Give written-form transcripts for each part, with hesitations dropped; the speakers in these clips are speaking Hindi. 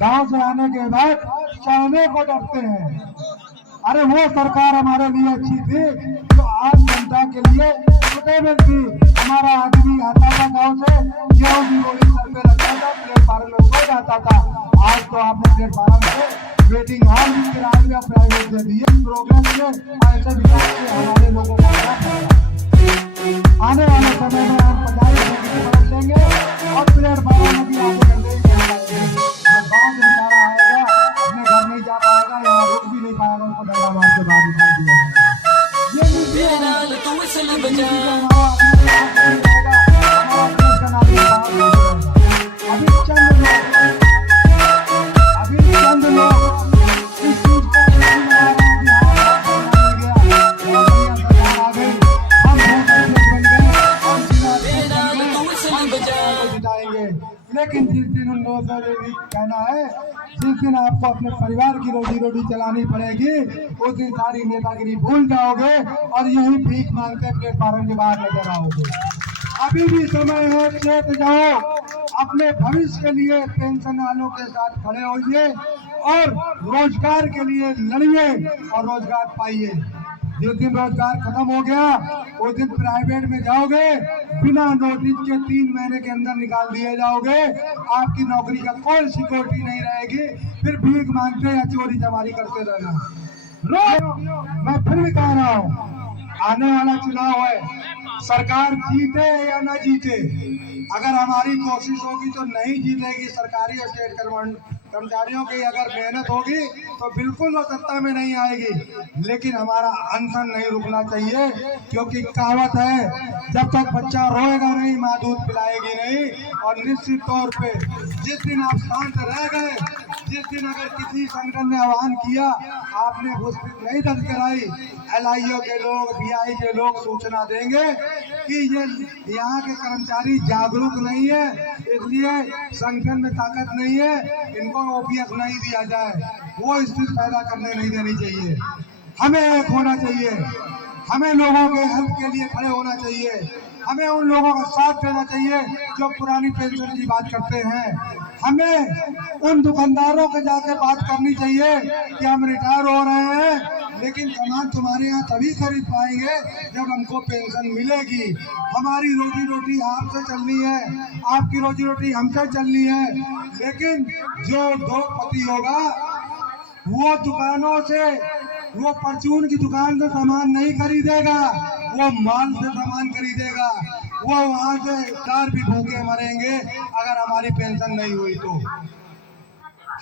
गांव से आने के बाद चढ़ने को डरते हैं। अरे वो सरकार हमारे लिए अच्छी थी जो आम जनता के लिए सुटेबल थी। हमारा आदमी आता था गांव से, गेहूं की बोरी सर पे रखता था, प्लेटफार्म में सो जाता था। आज तो आपने प्लेटफार्म से वेटिंग हॉल भी किराए में प्राइवेट दे दिए। प्रोग्रेस में ऐसे विकास से हमारे लोगों को आने वाले समय में हम 50 बरस देंगे और प्लेटफार्म में भी आगे करते गाँव से बेचारा आएगा, अपने घर नहीं जा पाएगा, यहाँ रुक भी नहीं पाएगा, उसको डंडा मार के बाहर निकाल दिया जाएगा। ये नीति चंद लोग इस चीज को लेकिन जिस दिन उन लोगों से भी कहना है, जिस दिन आपको अपने परिवार की रोजी रोटी चलानी पड़ेगी, उस दिन सारी नेतागिरी भूल जाओगे और यही भीख मांगते प्लेटफार्म के बाहर नजर आओगे। अभी भी समय है, चेत जाओ, अपने भविष्य के लिए पेंशन वालों के साथ खड़े होइए और रोजगार के लिए लड़िए और रोजगार पाइए। जिस दिन रोजगार खत्म हो गया उस दिन प्राइवेट में जाओगे, बिना नोटिस के 3 महीने के अंदर निकाल दिए जाओगे। आपकी नौकरी का कोई सिक्योरिटी नहीं रहेगी, फिर भीख मांगते या चोरी चमारी करते रहना। मैं फिर भी कह रहा हूँ, आने वाला चुनाव है, सरकार जीते या न जीते, अगर हमारी कोशिश होगी तो नहीं जीतेगी। सरकारी और स्टेट कर्मचारियों की अगर मेहनत होगी तो बिल्कुल वो सत्ता में नहीं आएगी, लेकिन हमारा अनशन नहीं रुकना चाहिए, क्योंकि कहावत है, जब तक बच्चा रोएगा नहीं माँ दूध पिलाएगी नहीं। और निश्चित तौर पे जिस दिन आप शांत रह गए, जिस दिन अगर किसी संगठन ने आह्वान किया, आपने घुसपैठ नहीं दर्ज कराई, LIO के लोग, BI के लोग सूचना देंगे कि ये यहाँ के कर्मचारी जागरूक नहीं है, इसलिए संगठन में ताकत नहीं है, इनको OPS नहीं दिया जाए। वो स्थिति पैदा करने नहीं देनी चाहिए। हमें एक होना चाहिए, हमें लोगों के हेल्प के लिए खड़े होना चाहिए, हमें उन लोगों का साथ देना चाहिए जो पुरानी पेंशन की बात करते हैं। हमें उन दुकानदारों के जाके बात करनी चाहिए कि हम रिटायर हो रहे हैं, लेकिन सामान तुम्हारे यहाँ तभी खरीद पाएंगे जब हमको पेंशन मिलेगी। हमारी रोजी रोटी आपसे चलनी है, आपकी रोजी रोटी हमसे चलनी है, लेकिन जो 2 पति होगा वो दुकानों से, वो परचून की दुकान से सामान नहीं खरीदेगा, वो माल से सामान खरीदेगा। वो वहां से 4 भी भूखे मरेंगे अगर हमारी पेंशन नहीं हुई तो।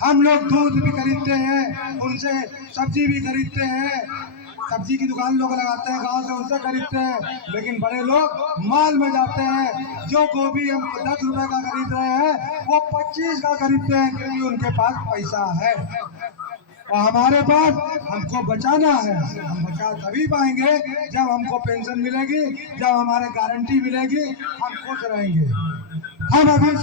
हम लोग दूध भी खरीदते हैं, उनसे सब्जी भी खरीदते हैं, सब्जी की दुकान लोग लगाते हैं गांव से, उनसे खरीदते हैं, लेकिन बड़े लोग माल में जाते हैं। जो गोभी हम 10 रुपए का खरीद रहे हैं वो 25 का खरीदते हैं, क्योंकि उनके पास पैसा है। और हमारे पास, हमको बचाना है, हम बचा तभी पाएंगे जब हमको पेंशन मिलेगी, जब हमारे गारंटी मिलेगी, हम खुश रहेंगे। हम अभी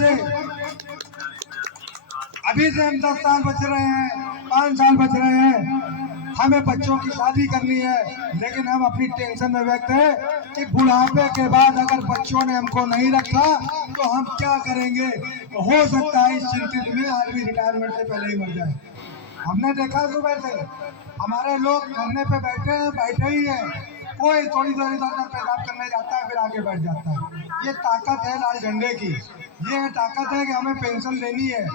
से हम 10 साल बच रहे हैं, 5 साल बच रहे हैं, हमें बच्चों की शादी करनी है, लेकिन हम अपनी टेंशन में व्यक्त है कि बुढ़ापे के बाद अगर बच्चों ने हमको नहीं रखा तो हम क्या करेंगे। हो सकता है इस चिंतित में आदमी रिटायरमेंट से पहले ही मर जाए। हमने देखा सुबह से हमारे लोग धरने पे बैठे ही हैं, कोई थोड़ी देर पेशाब करने जाता है फिर आगे बैठ जाता है। ये ताकत है लाल झंडे की, ये ताकत है कि हमें पेंशन लेनी है,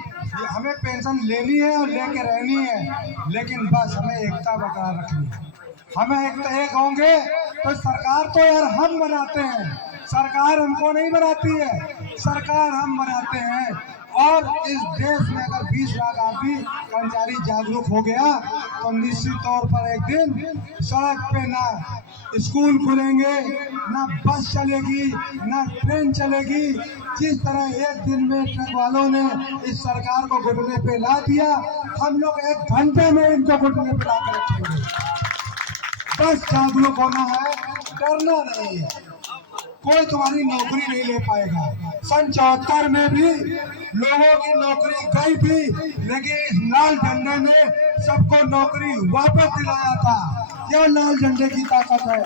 हमें पेंशन लेनी है और लेके रहनी है, लेकिन बस हमें एकता बरकरार रखनी है। हमें एक होंगे तो सरकार तो यार हम बनाते हैं, सरकार हमको नहीं बनाती है, सरकार हम बनाते हैं। और इस देश में अगर 20 लाख आदमी कर्मचारी जागरूक हो गया तो निश्चित तौर पर एक दिन सड़क पे ना स्कूल खुलेंगे, ना बस चलेगी, ना ट्रेन चलेगी। जिस तरह एक दिन में ट्रक वालों ने इस सरकार को घुटने पे ला दिया, हम लोग 1 घंटे में इनको घुटने पे ला कर रखेंगे। बस जागरूक होना है, डरना नहीं है। कोई तुम्हारी नौकरी नहीं ले पाएगा। सन 74 में भी लोगों की नौकरी गई थी, लेकिन इस लाल झंडे ने सबको नौकरी वापस दिलाया था। यह लाल झंडे की ताकत है।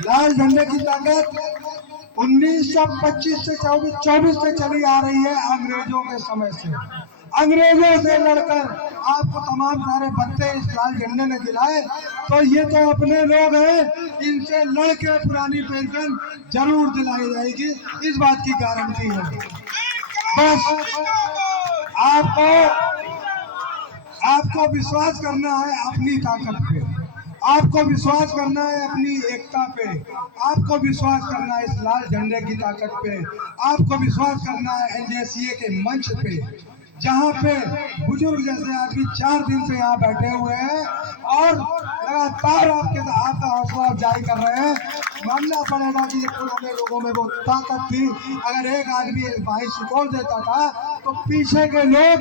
लाल झंडे की ताकत 1925 से 24 से चली आ रही है, अंग्रेजों के समय से। अंग्रेजों से लड़कर आपको तमाम सारे बत्ते इस लाल झंडे ने दिलाए, तो ये तो अपने लोग हैं, इनसे लड़के पुरानी पेंशन जरूर दिलाई जाएगी, इस बात की गारंटी है। बस आपको विश्वास करना है अपनी ताकत पे, आपको विश्वास करना है अपनी एकता पे, आपको विश्वास करना है इस लाल झंडे की ताकत पे, आपको विश्वास करना है एनजेसीए के मंच पे, जहाँ पे बुजुर्ग जैसे आदमी 4 दिन से यहाँ बैठे हुए हैं और लगातार आपका हौसला अफजाई कर रहे हैं। मानना पड़ेगा कि पुराने लोगों में वो ताकत थी। अगर एक आदमी बाई सिकोड़ देता था तो पीछे के लोग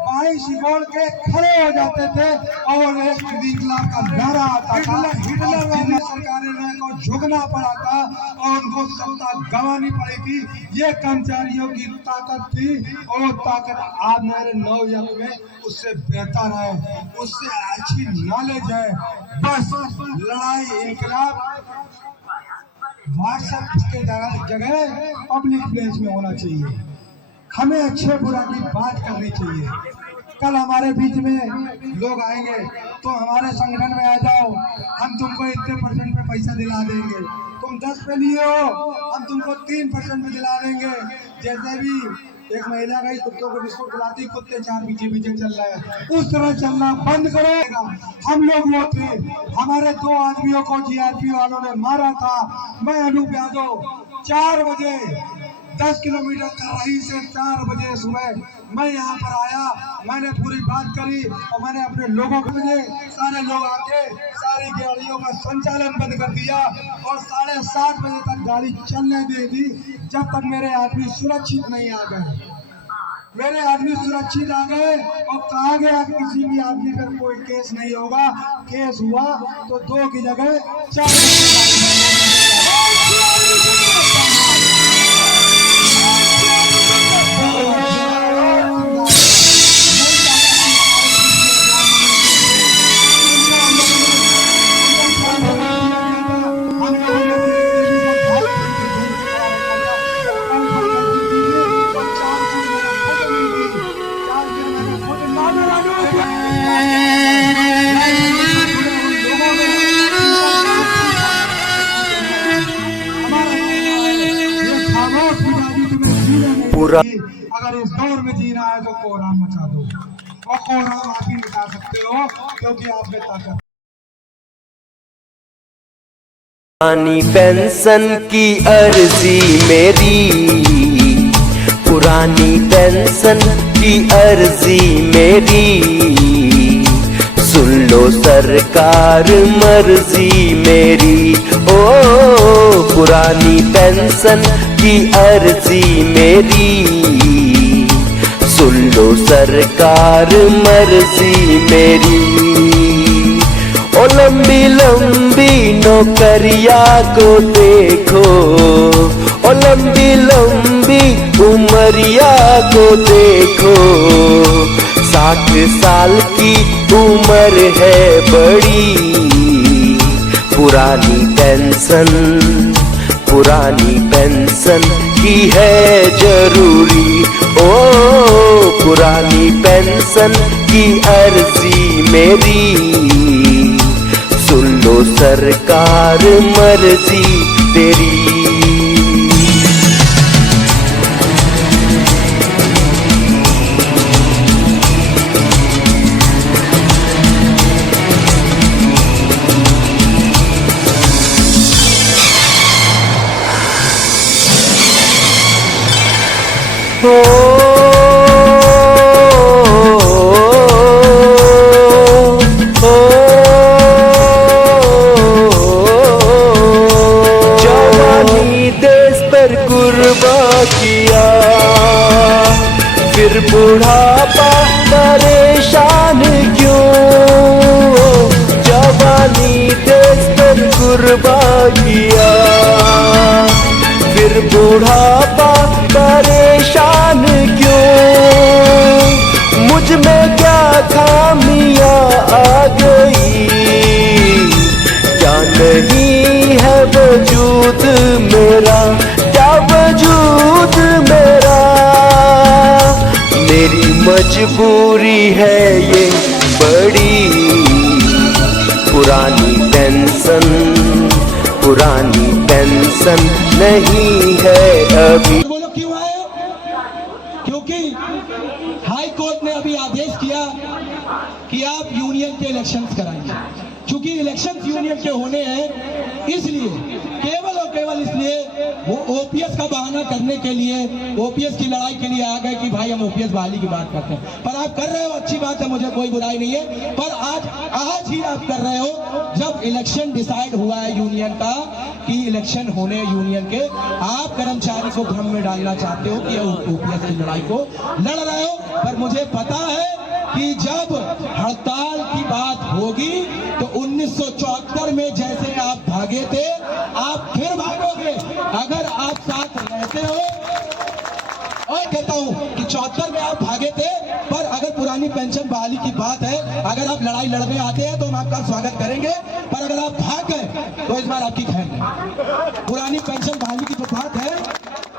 बाई सिकोड़ के खड़े हो जाते थे और एक इंकलाब का नारा आता था। हिटलर वाली सरकारें को झुकना पड़ा था और उनको सत्ता गंवानी पड़ी थी। ये कर्मचारियों की ताकत थी और वो ताकत आज मेरे नौजवान में उससे बेहतर है, उससे अच्छी नॉलेज है। बस लड़ाई इंकलाब व्हाट्सएप के जगह पब्लिक प्लेस में होना चाहिए। हमें अच्छे बुरा की बात करनी चाहिए। कल हमारे बीच में लोग आएंगे तो हमारे संगठन में आ जाओ, हम तुमको इतने % में पैसा दिला देंगे, तुम 10 पे लिए हो, हम तुमको 3% में दिला देंगे। जैसे भी एक महिला गई कुत्तों को बिस्कुट खिलाती, कुत्ते 4 पीछे चल रहे हैं, उस तरह चलना बंद करो। हम लोग वो थे, हमारे 2 आदमियों को जीआरपी वालों ने मारा था। मैं अनूप यादव 4 बजे 10 किलोमीटर कर रही से 4 बजे सुबह मैं यहाँ पर आया, मैंने पूरी बात करी और मैंने अपने लोगों को सारे लोग आके सारी गाड़ियों का संचालन बंद कर दिया और 7:30 बजे तक गाड़ी चलने दे दी, जब तक मेरे आदमी सुरक्षित नहीं आ गए। मेरे आदमी सुरक्षित आ गए और कहा गया किसी भी आदमी पर कोई केस नहीं होगा। केस हुआ तो 2 की जगह 4। अगर इस दौर में जीना है तो कोहराम मचा दो, और कोहराम आप ही मिटा सकते हो क्योंकि आप में ताकत। पुरानी पेंशन की अर्जी मेरी, पुरानी पेंशन की अर्जी मेरी, सुन लो सरकार मर्जी मेरी। ओ पुरानी पेंशन की अर्जी मेरी, सुन लो सरकार मर्जी मेरी। ओ लंबी लंबी नौकरिया को देखो, ओ लंबी लंबी उमरिया को देखो, 60 साल की उम्र है बड़ी। पुरानी पेंशन की है जरूरी। ओ पुरानी पेंशन की अर्जी मेरी, सुन लो सरकार मर्जी तेरी। हो फिर बुढ़ापा परेशान क्यों, जवानी देश पर कुर्बान किया। फिर बुढ़ापा परेशान क्यों, मुझ में क्या खामियां आ गई, क्या नहीं है वजूद मेरा, क्या वजूद मेरा। मेरी मजबूरी है ये बड़ी, पुरानी पेंशन, पुरानी पेंशन नहीं है अभी। बोलो क्यों आए हो? क्योंकि हाई कोर्ट ने अभी आदेश किया कि आप यूनियन के इलेक्शंस कराएंगे। क्योंकि इलेक्शंस यूनियन के होने हैं, इसलिए केवल और केवल इसलिए वो ओपीएस का बहाना करने के लिए, ओपीएस की लड़ाई के लिए आ गए कि भाई हम ओपीएस बहाली की बात करते हैं। पर आप कर रहे हो, अच्छी बात है, मुझे कोई बुराई नहीं है। पर आज ही आप कर रहे हो जब इलेक्शन डिसाइड हुआ है यूनियन का कि इलेक्शन होने यूनियन के, आप कर्मचारी को भ्रम में डालना चाहते हो कि ओपीएस की लड़ाई को लड़ रहे हो। पर मुझे पता है कि जब हड़ताल की बात होगी तो 1974 में जैसे आप भागे थे, आप फिर भागोगे अगर आप साथ रहते हो। और कहता हूं कि 74 में आप भागे थे, पर अगर पुरानी पेंशन बहाली की बात है, अगर आप लड़ाई लड़ने आते हैं तो हम आपका स्वागत करेंगे। पर अगर आप भाग गए तो इस बार आपकी खैर नहीं। पुरानी पेंशन बहाली की जो बात है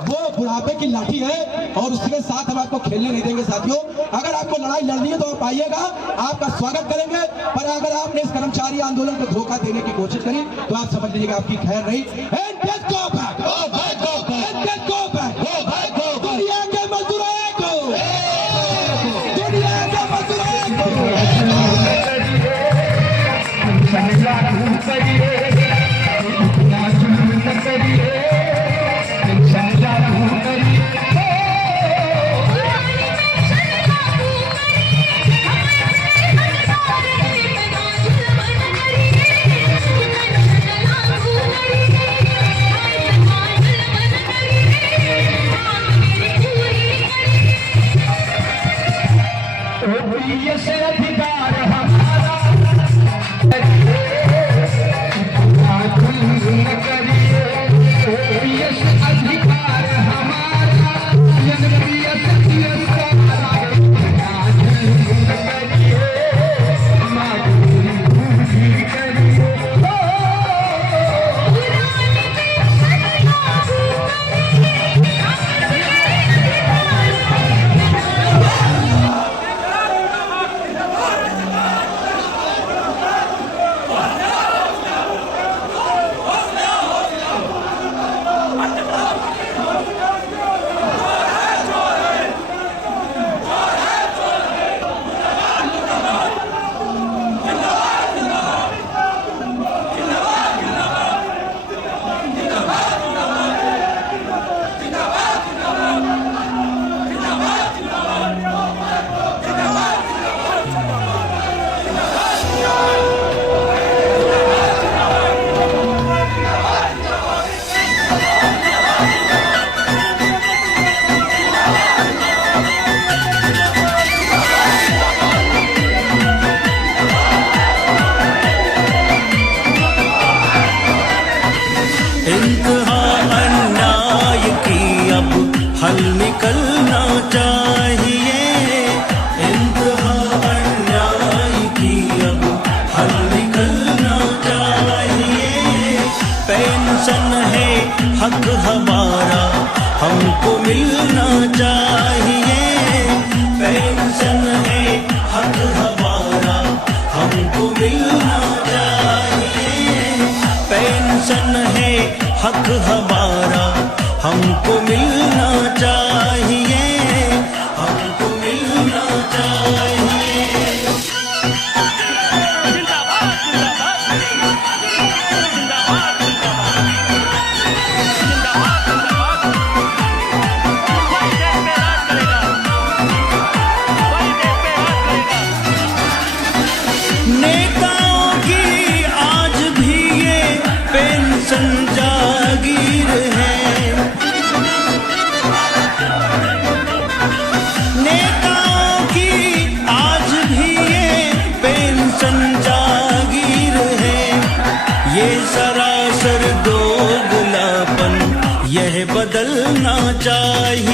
वो बुढ़ापे की लाठी है और उसके साथ हम आपको खेलने नहीं देंगे साथियों। अगर आपको लड़ाई लड़नी है तो आप आइएगा, आपका स्वागत करेंगे। पर अगर आपने इस कर्मचारी आंदोलन को धोखा देने की कोशिश करी तो आप समझ लीजिएगा आपकी खैर नहीं। दुनिया के मजदूरों को, दुनिया के मजदूरों हल निकलना चाहिए, इंतहा अन्याय की अब हल निकलना चाहिए। पेंशन है हक हमारा, हमको मिलना चाहिए। पेंशन है हक हमारा, हमको मिलना चाहिए। पेंशन है हक हमारा, हमको मिलना चाहिए, हमको मिलना चाहिए। जिंदाबाद जिंदाबाद जिंदाबाद जिंदाबाद जिंदाबाद कोई देश पे राज करेगा, कोई देश पे राज करेगा। नेताओं की आज भी ये पेंशन जागीर है। यह बदलना चाहिए।